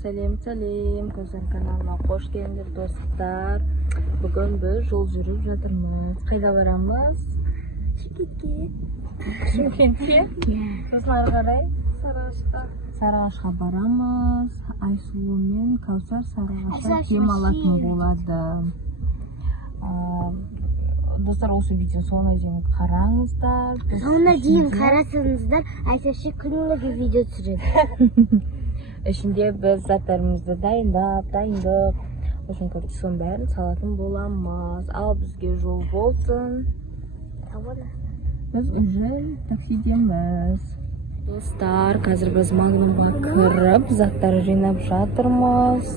Сәлем, Көзір каналына қош келдіңдер достар. Бүгін біз жол жүріп жатырмыз. Қайда барамыз? Шымкентке? Сосын ары қарай Сарыағашқа барамыз. Айсұлу мен Кәусар Сарыағашқа демалатын болады. Достар, осы видео соңына дейін қараңыздар. Соңына дейін қарасаңыздар, Айсәші күнілігі видео түсіреді. Ішінде біз заттарымызды дайындық. Осының көрді соның бәрін салатын боламыз. Ал бізге жол болсын. Біз уже таксидеміз. Достар, қазір біз магнумға кіріп, заттар жинап жатырмыз.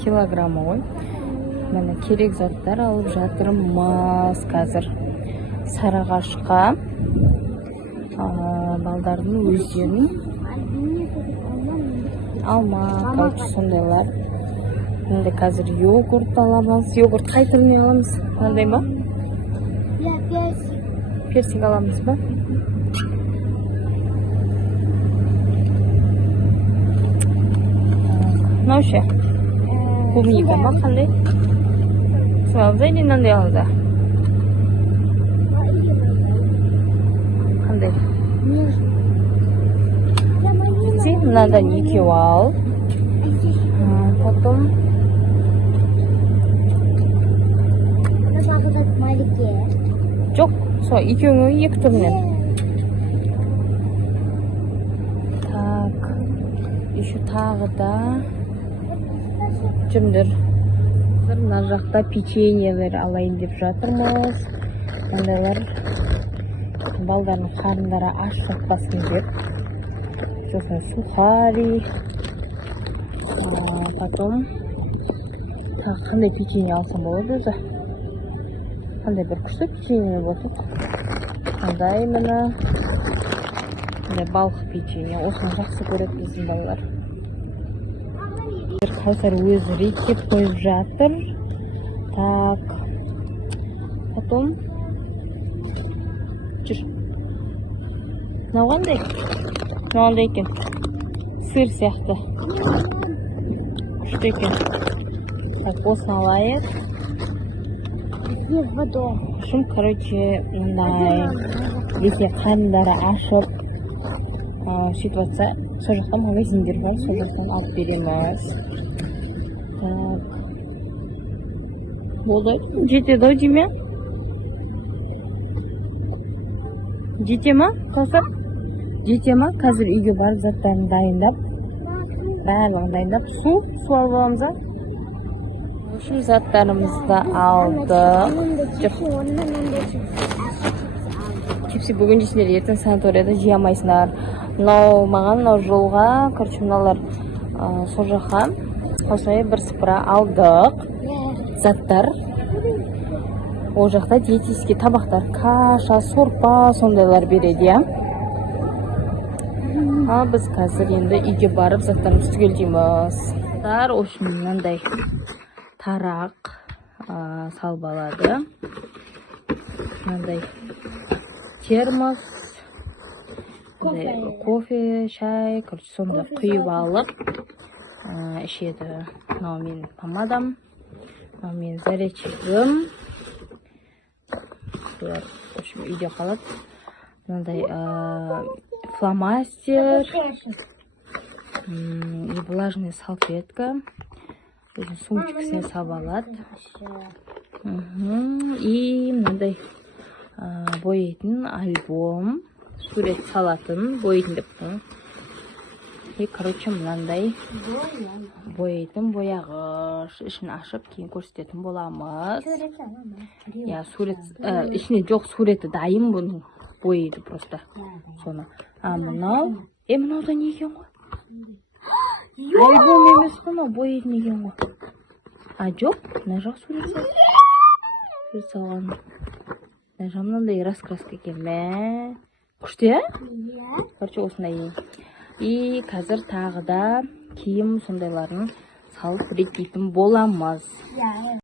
Килограммы ғой. Мәні керек заттар алып жатырмыз. Қазір Сарыағашқа балдардың өздерін алма, каучу сондайлар. Енді қазір йогурт аламыз. Йогурт қай түріне аламыз? Қандай ма? Персик аламыз ба? Мынау ше? Клубника ма? Қандай? Сыңалымыз или мынандай алды? Қандай? Мынадан екеу ал. Потом жоқ, сол екеуіңі екі түрінен. Так, еще тағы да жүріңдер. Мына жақта печеньелер алайын деп жатырмыз. Мындайлар балдардың қарындары аш жатпасын деп. Сосын сухари. Потом қандай печенье алсам болады өзі? Қандай бір күшті печенье болдық. Қандай мына балық печенье. Осыны жақсы көреді біздің балалар. Кәусар өзі реттеп қойып жатыр. Так. Потом жүр. Мынау қандай? Мынандай екен. Сыр сияқты. Күшті екен. Так, осыны алайық. В общем, короче, мындай бесе қарындары ашып сөйтіп жатса, сол жақтан магазиндер бар, сол жақтан алып береміз. Так. Болды. Жетеді ау дейме? Жете ма? Қосып? Жете ма? Қазір үйге барып заттарын дайындап, барлығын дайындап, су алып аламыз. В общем, заттарымызды алдық. Чипси бүгін жесіңдер, ертең санаторияда жей алмайсыңдар. Мынау маған жолға, короче, мыналар сол жаққа осылай бір сыпыра алдық. Заттар. Ол жақта диетический табақтар, каша, сорпа, сондайлар береді, я. Біз қазір енді үйге барып заттарымызды түгелдейміз. В общем, мынандай тарақ салып алады. Мынандай термос, кофе, шай, короче, сонда құйып алып ішеді. Мынау менің помадам, мынау менің зарядчигім. В общем, үйде қалады. Мынандай фломастер и влажная салфетка. Сумочкасына салып алады. И мынандай боятын альбом, сурет салатын, боятын деп қойған. И, короче, мынандай боятын бояғыш. Ішін ашып, кейін көрсететін боламыз. Ішіне жоқ, суреті дайын бұның. Бояйды просто. Соны. Мынау. Мынауда не екен ғой? Альбом емес қана, бояйтын екен ғой. Жоқ, мына жақ сурет салған. Мына жақ мынандай раскраска екен. Күшті, Короче, осындай. И қазір тағы да киім сондайларын салып реттейтін боламыз.